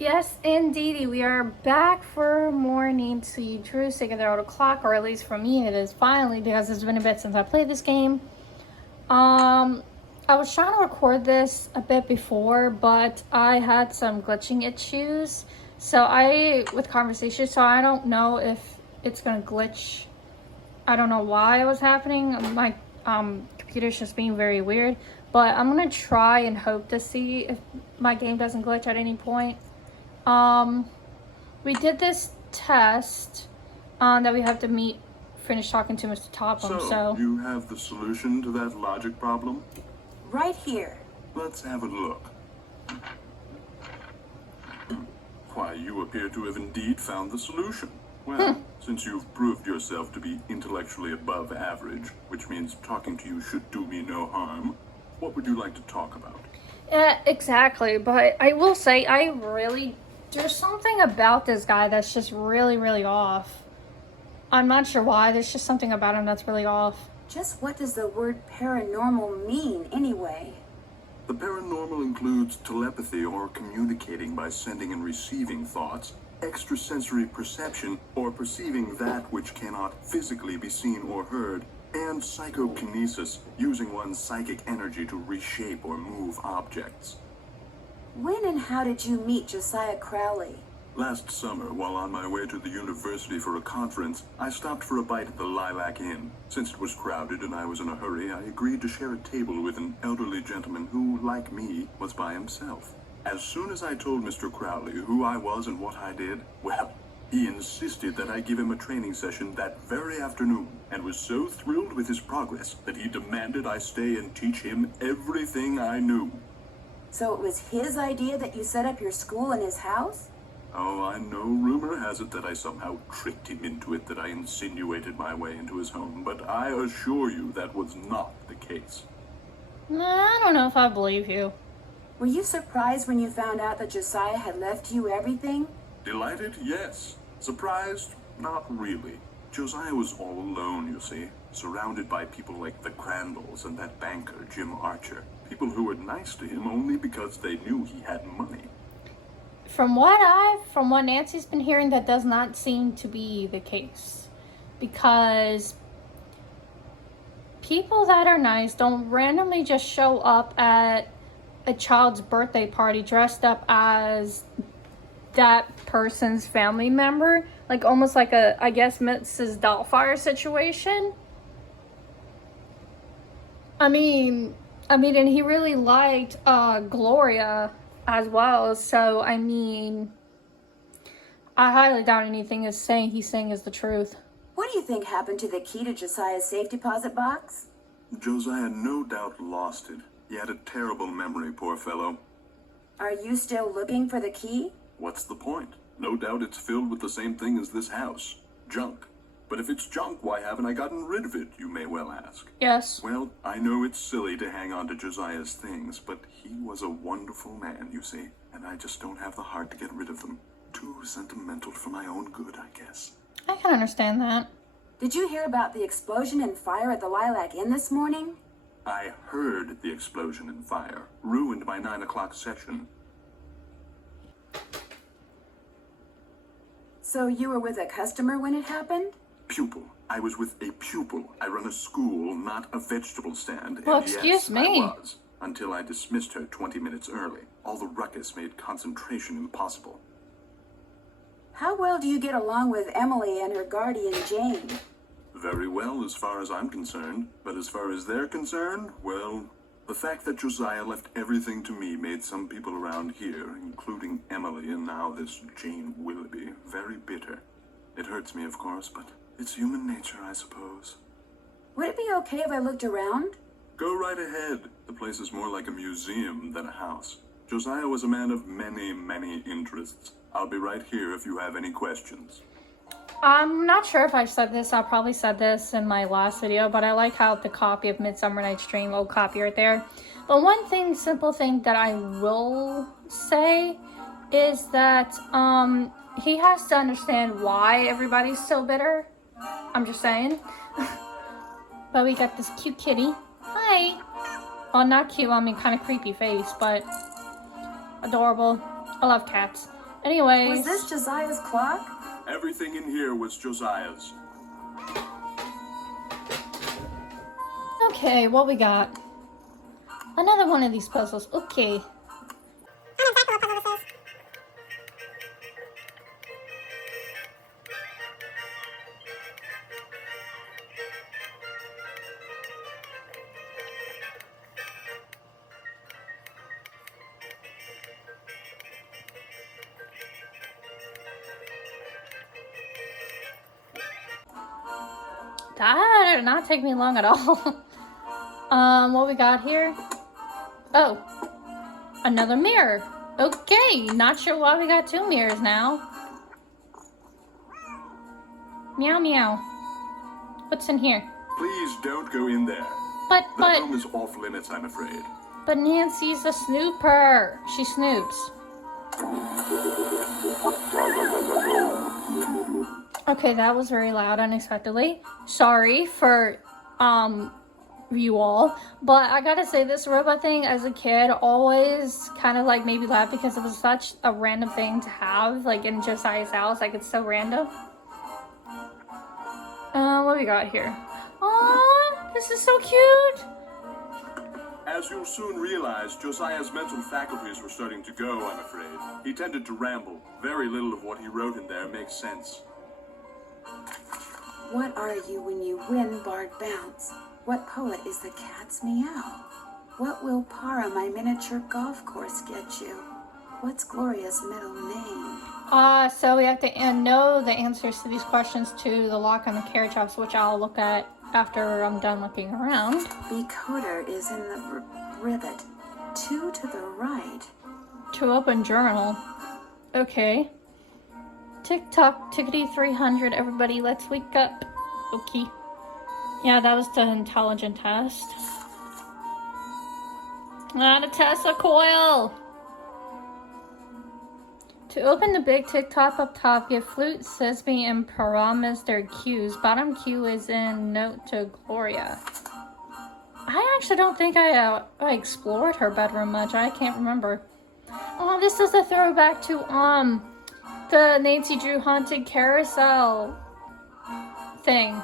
Yes, indeedy. We are back for more Need to See Drew together at o'clock, or at least for me it is finally, because it's been a bit since I played this game. I was trying to record this a bit before, but I had some glitching issues. With conversations, so I don't know if it's gonna glitch. I don't know why it was happening. My computer's just being very weird, but I'm gonna try and hope to see if my game doesn't glitch at any point. We did this test that we have to finish talking to Mr. Topham, so... you have the solution to that logic problem? Right here. Let's have a look. Why, you appear to have indeed found the solution. Well, since you've proved yourself to be intellectually above average, which means talking to you should do me no harm, what would you like to talk about? Yeah, exactly, but I will say, there's something about this guy that's just really, really off. I'm not sure why, there's just something about him that's really off. Just what does the word paranormal mean, anyway? The paranormal includes telepathy, or communicating by sending and receiving thoughts, extrasensory perception, or perceiving that which cannot physically be seen or heard, and psychokinesis, using one's psychic energy to reshape or move objects. When and how did you meet Josiah Crowley? Last summer, while on my way to the university for a conference, I stopped for a bite at the Lilac Inn. Since it was crowded and I was in a hurry, I agreed to share a table with an elderly gentleman who, like me, was by himself. As soon as I told Mr. Crowley who I was and what I did, well, he insisted that I give him a training session that very afternoon, and was so thrilled with his progress that he demanded I stay and teach him everything I knew. So it was his idea that you set up your school in his house? Oh, I know rumor has it that I somehow tricked him into it, that I insinuated my way into his home, but I assure you that was not the case. I don't know if I believe you. Were you surprised when you found out that Josiah had left you everything? Delighted? Yes. Surprised? Not really. Josiah was all alone, you see, surrounded by people like the Crandalls and that banker, Jim Archer. People who were nice to him only because they knew he had money. From what Nancy's been hearing, that does not seem to be the case. Because people that are nice don't randomly just show up at a child's birthday party dressed up as that person's family member. Like almost like a, I guess, Mrs. Doubtfire situation. I mean, and he really liked Gloria as well, so I mean, I highly doubt anything he's saying is the truth. What do you think happened to the key to Josiah's safe deposit box? Josiah no doubt lost it. He had a terrible memory, poor fellow. Are you still looking for the key? What's the point? No doubt it's filled with the same thing as this house. Junk. But if it's junk, why haven't I gotten rid of it, you may well ask. Yes. Well, I know it's silly to hang on to Josiah's things, but he was a wonderful man, you see, and I just don't have the heart to get rid of them. Too sentimental for my own good, I guess. I can understand that. Did you hear about the explosion and fire at the Lilac Inn this morning? I heard the explosion and fire. Ruined my 9 o'clock session. So you were with a customer when it happened? Pupil. I was with a pupil. I run a school, not a vegetable stand. Well, and excuse yes, me. I was, until I dismissed her 20 minutes early. All the ruckus made concentration impossible. How well do you get along with Emily and her guardian, Jane? Very well, as far as I'm concerned. But as far as they're concerned, well, the fact that Josiah left everything to me made some people around here, including Emily and now this Jane Willoughby, very bitter. It hurts me, of course, but it's human nature, I suppose. Would it be okay if I looked around? Go right ahead. The place is more like a museum than a house. Josiah was a man of many, many interests. I'll be right here if you have any questions. I'm not sure if I said this. I probably said this in my last video, but I like how the copy of Midsummer Night's Dream, old copy right there. But one simple thing that I will say is that he has to understand why everybody's so bitter. I'm just saying. But we got this cute kitty. Hi. Well, not cute, I mean kind of creepy face, but adorable. I love cats. Anyways. Was this Josiah's clock? Everything in here was Josiah's. Okay, what we got? Another one of these puzzles. Okay. That did not take me long at all. What we got here? Oh, another mirror. Okay, not sure why we got 2 mirrors now. Meow meow. What's in here? Please don't go in there. But The room is off limits, I'm afraid. but Nancy's a snooper. She snoops. Okay, that was very loud unexpectedly. Sorry for you all, but I gotta say, this robot thing as a kid always kind of like made me laugh because it was such a random thing to have, like in Josiah's house. Like, it's so random. What we got here? Aw, this is so cute. As you'll soon realize, Josiah's mental faculties were starting to go, I'm afraid. He tended to ramble. Very little of what he wrote in there makes sense. What are you when you win Bard Bounce? What poet is the cat's meow? What will Para, my miniature golf course, get you? What's Gloria's middle name? So we have to know the answers to these questions to the lock on the carriage house, which I'll look at after I'm done looking around. Becoder is in the rivet. 2 to the right. To open journal. Okay. Tick-tock, tickety 300, everybody, let's wake up. Okay. Yeah, that was the intelligent test. Not a Tesla coil! To open the big tick-tock up top, give Flute, Sesame, and Paramus their cues. Bottom cue is in Note to Gloria. I actually don't think I explored her bedroom much. I can't remember. Oh, this is a throwback to, the Nancy Drew Haunted Carousel thing.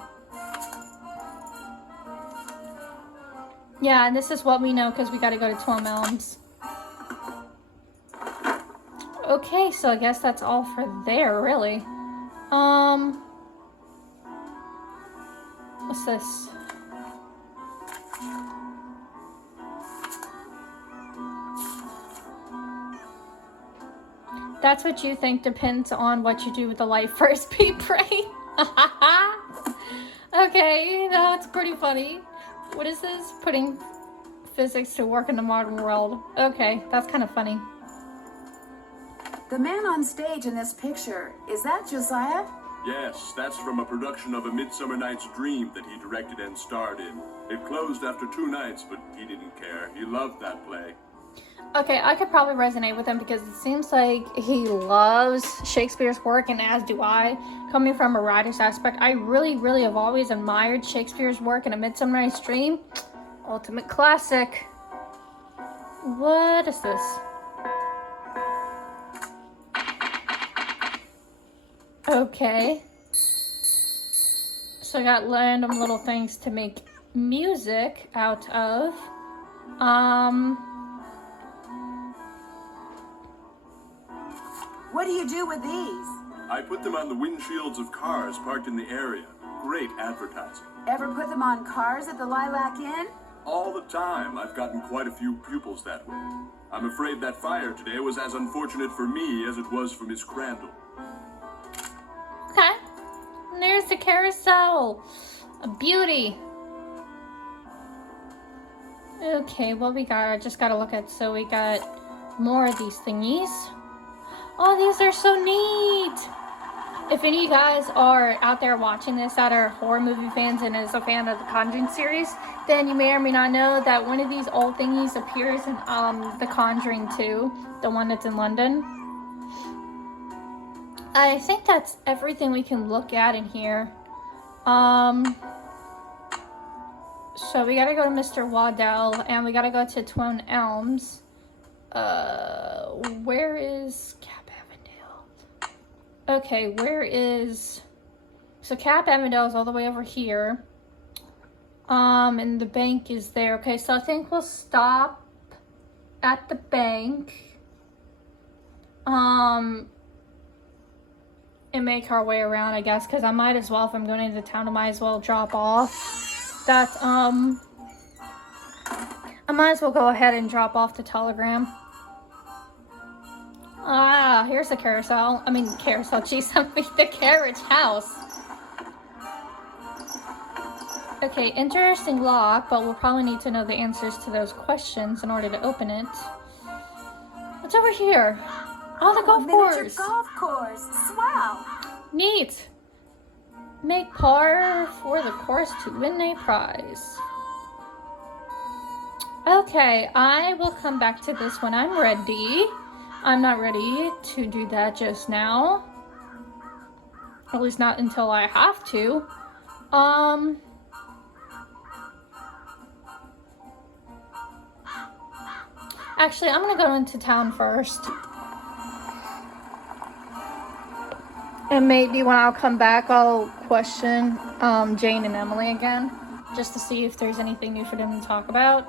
Yeah, and this is what we know because we gotta go to 12 Elms. Okay, so I guess that's all for there, really. What's this? That's what you think depends on what you do with the life first, Pete Brain. Okay, that's pretty funny. What is this? Putting physics to work in the modern world. Okay, that's kind of funny. The man on stage in this picture, is that Josiah? Yes, that's from a production of A Midsummer Night's Dream that he directed and starred in. It closed after 2 nights, but he didn't care. He loved that play. Okay, I could probably resonate with him because it seems like he loves Shakespeare's work, and as do I. Coming from a writer's aspect, I really, really have always admired Shakespeare's work in A Midsummer Night's Dream. Ultimate classic. What is this? Okay. So I got random little things to make music out of. What do you do with these? I put them on the windshields of cars parked in the area. Great advertising. Ever put them on cars at the Lilac Inn? All the time. I've gotten quite a few pupils that way. I'm afraid that fire today was as unfortunate for me as it was for Miss Crandall. Okay. And there's the carousel. A beauty. Okay, what we got? I just gotta look at, so we got more of these thingies. Oh, these are so neat. If any of you guys are out there watching this that are horror movie fans and is a fan of the Conjuring series, then you may or may not know that one of these old thingies appears in The Conjuring 2, the one that's in London. I think that's everything we can look at in here. So we gotta go to Mr. Waddell, and we gotta go to Twin Elms. Where is Cap Avondale? Okay, where is... So Cap Avondale is all the way over here. And the bank is there. Okay, so I think we'll stop at the bank. And make our way around, I guess, because I might as well, if I'm going into town, I might as well drop off that, I might as well go ahead and drop off the telegram. Ah, here's the carousel. I mean, carousel, geez, the carriage house. Okay, interesting lock, but we'll probably need to know the answers to those questions in order to open it. What's over here? Oh, the golf course. Miniature golf course. Swell. Neat. Make par for the course to win a prize. Okay, I will come back to this when I'm ready. I'm not ready to do that just now. At least not until I have to. Actually, I'm gonna go into town first. And maybe when I'll come back, I'll question Jane and Emily again, just to see if there's anything new for them to talk about.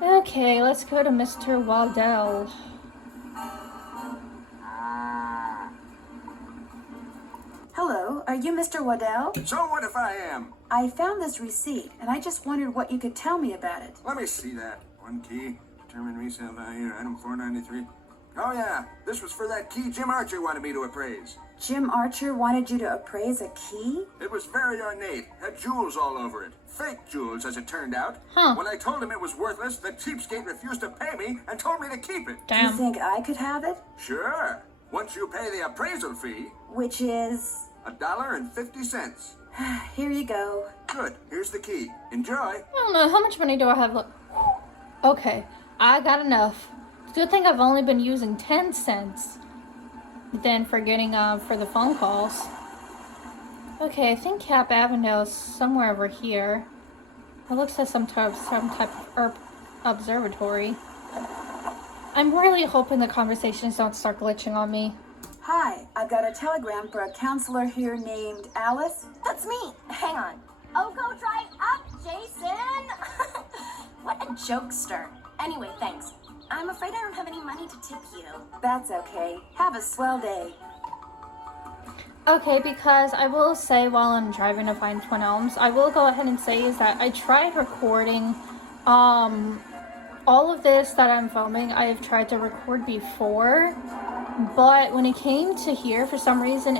Okay, let's go to Mr. Waddell. Hello, are you Mr. Waddell? So what if I am? I found this receipt, and I just wondered what you could tell me about it. Let me see that. One key, determined resale value, item 493. Oh yeah, this was for that key Jim Archer wanted me to appraise. Jim Archer wanted you to appraise a key? It was very ornate, had jewels all over it. Fake jewels, as it turned out. Huh. When I told him it was worthless, the cheapskate refused to pay me and told me to keep it. Do you Damn. think I could have it? Sure. Once you pay the appraisal fee, Which is... $1.50. Here you go. Good, here's the key. Enjoy. I don't know, how much money do I have? Okay, I got enough. Good thing I've only been using 10 cents. Then for getting, for the phone calls. Okay, I think Cap Avondale is somewhere over here. It looks like some type of observatory. I'm really hoping the conversations don't start glitching on me. Hi, I've got a telegram for a counselor here named Alice. That's me. Hang on. Oh, go dry up, Jason. What a jokester. Anyway, thanks. I'm afraid I don't have any money to tip you. That's okay. Have a swell day. Okay, because I will say while I'm driving to find Twin Elms, I will go ahead and say is that I tried recording, all of this that I'm filming, I have tried to record before, but when it came to here, for some reason,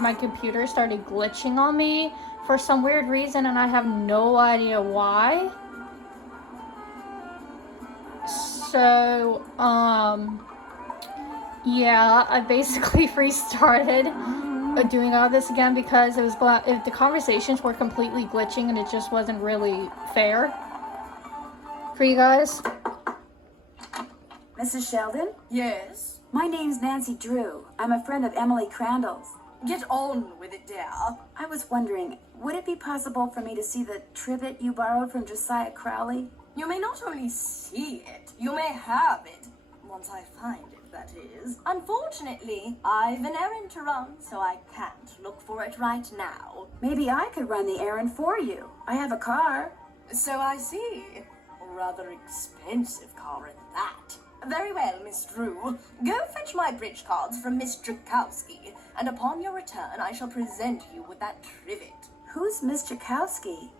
my computer started glitching on me for some weird reason, and I have no idea why. So, yeah, I basically restarted doing all this again because it was if the conversations were completely glitching and it just wasn't really fair for you guys. Mrs. Sheldon? Yes? My name's Nancy Drew. I'm a friend of Emily Crandall's. Get on with it, dear. I was wondering, would it be possible for me to see the trivet you borrowed from Josiah Crowley? You may not only see it, you may have it. Once I find it, that is. Unfortunately, I've an errand to run, so I can't look for it right now. Maybe I could run the errand for you. I have a car. So I see. A rather expensive car at that. Very well, Miss Drew. Go fetch my bridge cards from Miss Cegelski, and upon your return I shall present you with that trivet. Who's Miss Cegelski?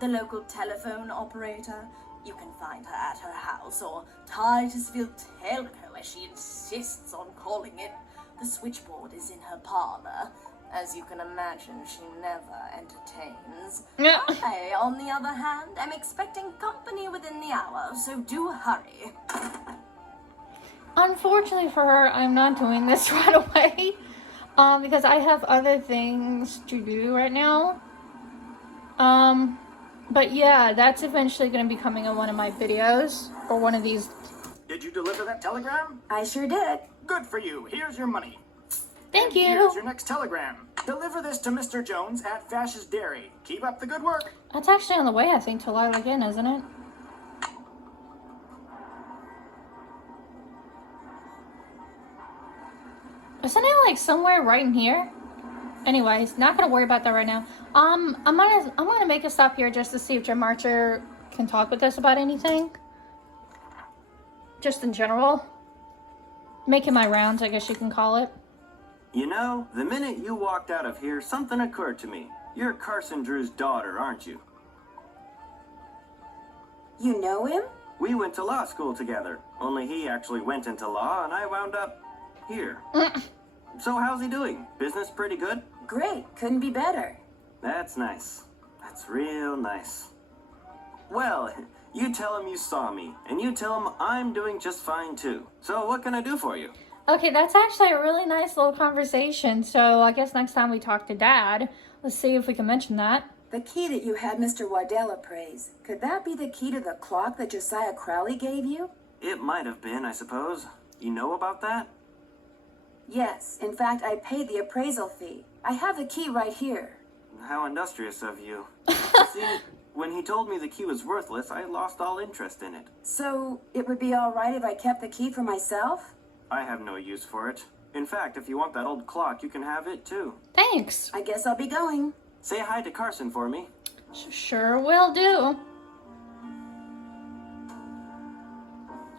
The local telephone operator. You can find her at her house, or Titusville Telco, as she insists on calling it. The switchboard is in her parlor. As you can imagine, she never entertains. Yeah. I, on the other hand, am expecting company within the hour, so do hurry. Unfortunately for her, I'm not doing this right away. Because I have other things to do right now. But yeah, that's eventually going to be coming in one of my videos, or one of these. Did you deliver that telegram? I sure did. Good for you. Here's your money. Thank you. Here's your next telegram. Deliver this to Mr. Jones at Vash's Dairy. Keep up the good work. That's actually on the way, I think, to Lilac Inn, isn't it? Isn't it like somewhere right in here? Anyways, not gonna worry about that right now. I'm gonna make a stop here just to see if Jim Archer can talk with us about anything. Just in general. Making my rounds, I guess you can call it. You know, the minute you walked out of here, something occurred to me. You're Carson Drew's daughter, aren't you? You know him? We went to law school together. Only he actually went into law, and I wound up here. So how's he doing? Business pretty good? Great. Couldn't be better. That's nice. That's real nice. Well, you tell him you saw me, and you tell him I'm doing just fine too. So what can I do for you? Okay, that's actually a really nice little conversation. So I guess next time we talk to Dad, let's see if we can mention that. The key that you had Mr. Waddell appraise, could that be the key to the clock that Josiah Crowley gave you? It might have been, I suppose. You know about that? Yes. In fact, I paid the appraisal fee. I have the key right here. How industrious of you. See, when he told me the key was worthless, I lost all interest in it. So, it would be all right if I kept the key for myself? I have no use for it. In fact, if you want that old clock, you can have it too. Thanks. I guess I'll be going. Say hi to Carson for me. Sure will do.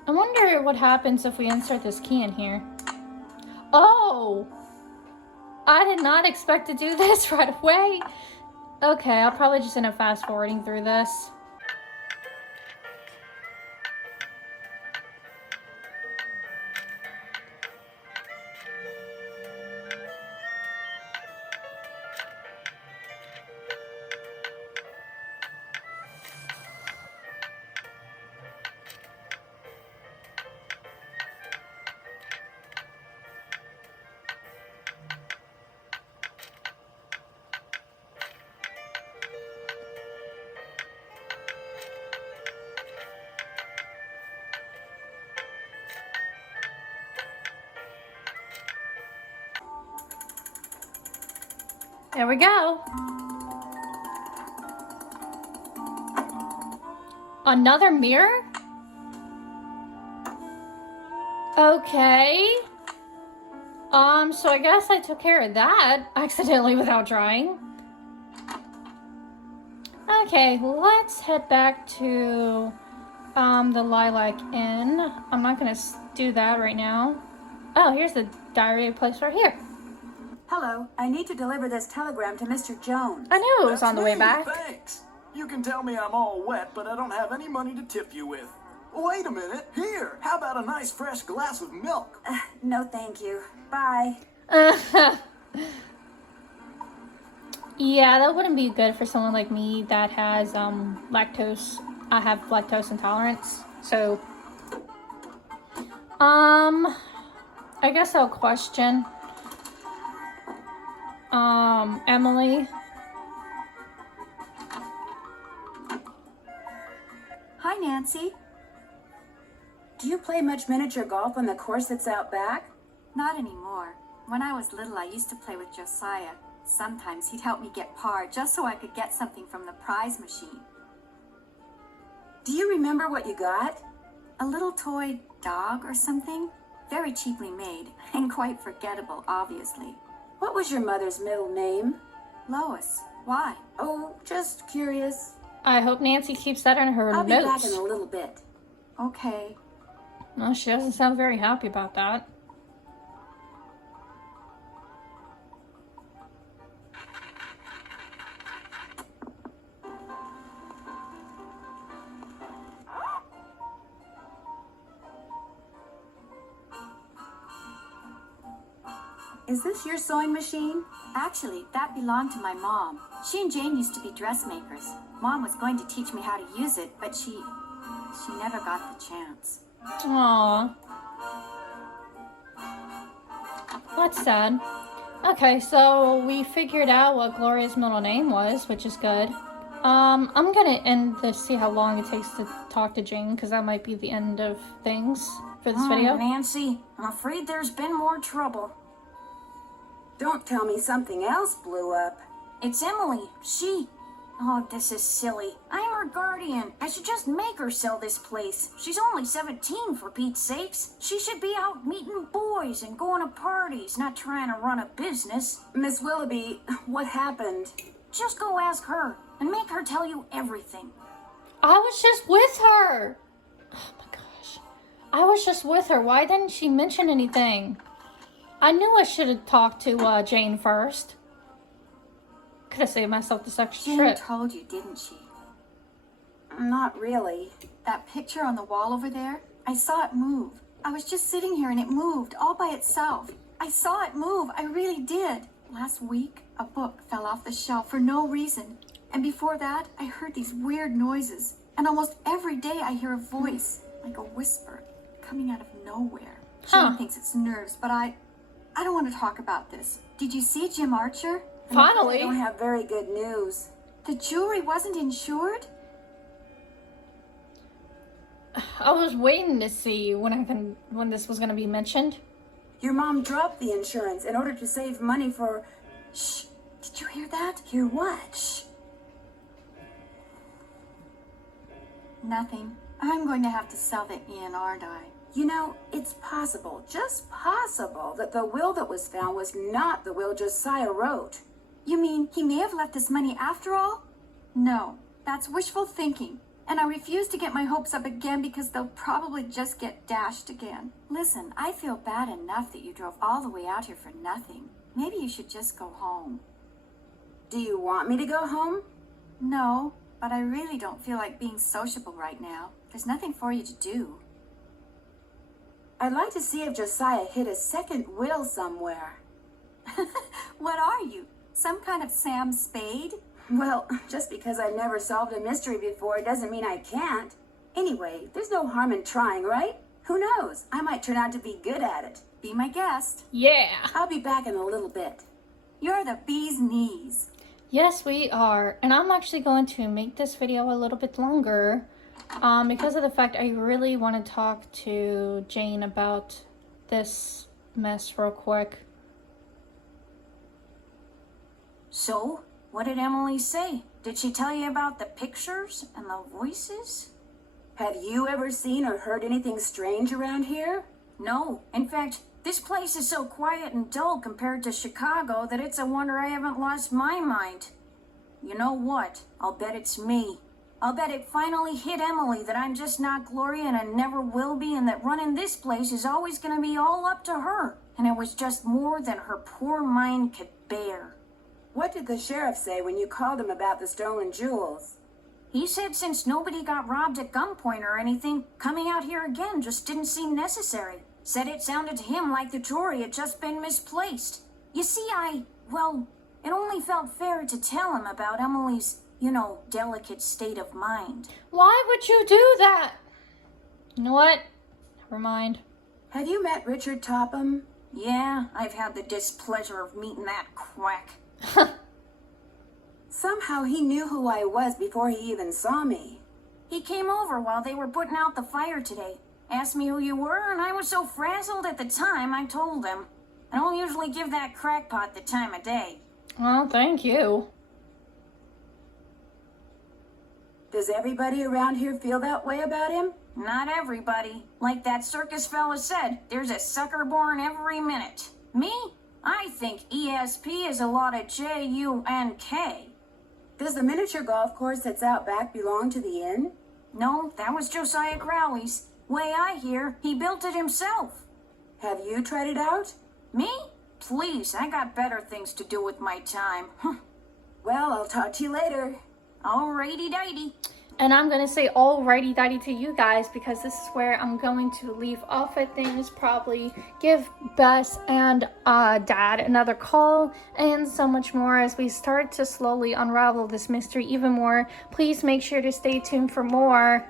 I wonder what happens if we insert this key in here. Oh! I did not expect to do this right away. Okay, I'll probably just end up fast forwarding through this. There we go. Another mirror? Okay. So I guess I took care of that accidentally without trying. Okay, let's head back to the Lilac Inn. I'm not gonna do that right now. Oh, here's the diary place right here. Hello, I need to deliver this telegram to Mr. Jones. I knew it was on the way me, back. Thanks. You can tell me I'm all wet, but I don't have any money to tip you with. Wait a minute. Here, how about a nice fresh glass of milk? No, thank you. Bye. Yeah, that wouldn't be good for someone like me that has lactose. I have lactose intolerance, so I guess I'll question Emily. Hi, Nancy. Do you play much miniature golf on the course that's out back? Not anymore. When I was little, I used to play with Josiah. Sometimes he'd help me get par just so I could get something from the prize machine. Do you remember what you got? A little toy dog or something? Very cheaply made, and quite forgettable, obviously. What was your mother's middle name? Lois. Why? Oh, just curious. I hope Nancy keeps that in her I'll be back notes. in a little bit. Okay. Well, she doesn't sound very happy about that. Is this your sewing machine? Actually, that belonged to my mom. She and Jane used to be dressmakers. Mom was going to teach me how to use it, but she never got the chance. Aww. That's sad. Okay, so we figured out what Gloria's middle name was, which is good. I'm gonna end this, see how long it takes to talk to Jane, because that might be the end of things for this video. Nancy, I'm afraid there's been more trouble. Don't tell me something else blew up. It's Emily. Oh, this is silly. I'm her guardian. I should just make her sell this place. She's only 17, for Pete's sakes. She should be out meeting boys and going to parties, not trying to run a business. Miss Willoughby, what happened? Just go ask her and make her tell you everything. I was just with her. Oh my gosh. I was just with her. Why didn't she mention anything? I knew I should have talked to Jane first. Could have saved myself this extra Jane trip. told you, didn't she? Not really. That picture on the wall over there, I saw it move. I was just sitting here and it moved all by itself. I saw it move, I really did. Last week, a book fell off the shelf for no reason. And before that, I heard these weird noises. And almost every day I hear a voice, like a whisper, coming out of nowhere. Jane thinks it's nerves, but I don't want to talk about this. Did you see Jim Archer? Finally. I don't have very good news. The jewelry wasn't insured? I was waiting to see when this was going to be mentioned. Your mom dropped the insurance in order to save money for... Shh! Did you hear that? Hear what? Shh. Nothing. I'm going to have to sell the inn, aren't I? You know, it's possible, just possible, that the will that was found was not the will Josiah wrote. You mean he may have left us money after all? No, that's wishful thinking. And I refuse to get my hopes up again because they'll probably just get dashed again. Listen, I feel bad enough that you drove all the way out here for nothing. Maybe you should just go home. Do you want me to go home? No, but I really don't feel like being sociable right now. There's nothing for you to do. I'd like to see if Josiah hid a second will somewhere. What are you? Some kind of Sam Spade? Well, just because I've never solved a mystery before doesn't mean I can't. Anyway, there's no harm in trying, right? Who knows? I might turn out to be good at it. Be my guest. Yeah. I'll be back in a little bit. You're the bee's knees. Yes, we are. And I'm actually going to make this video a little bit longer because of the fact I really want to talk to Jane about this mess real quick. So, what did Emily say? Did she tell you about the pictures and the voices? Have you ever seen or heard anything strange around here? No. In fact, this place is so quiet and dull compared to Chicago that it's a wonder I haven't lost my mind. You know what? I'll bet it's me. I'll bet it finally hit Emily that I'm just not Gloria and I never will be, and that running this place is always going to be all up to her. And it was just more than her poor mind could bear. What did the sheriff say when you called him about the stolen jewels? He said since nobody got robbed at gunpoint or anything, coming out here again just didn't seem necessary. Said it sounded to him like the jewelry had just been misplaced. You see, it only felt fair to tell him about Emily's, delicate state of mind. Why would you do that? You know what? Never mind. Have you met Richard Topham? Yeah, I've had the displeasure of meeting that quack. Somehow he knew who I was before he even saw me. He came over while they were putting out the fire today. Asked me who you were, and I was so frazzled at the time, I told him. I don't usually give that crackpot the time of day. Well, thank you. Does everybody around here feel that way about him? Not everybody. Like that circus fella said, there's a sucker born every minute. Me? I think ESP is a lot of J-U-N-K. Does the miniature golf course that's out back belong to the inn? No, that was Josiah Crowley's. Way I hear, he built it himself. Have you tried it out? Me? Please, I got better things to do with my time. Well, I'll talk to you later. Alrighty-dighty. And I'm going to say alrighty-dighty to you guys because this is where I'm going to leave off at things. Probably give Bess and Dad another call and so much more as we start to slowly unravel this mystery even more. Please make sure to stay tuned for more.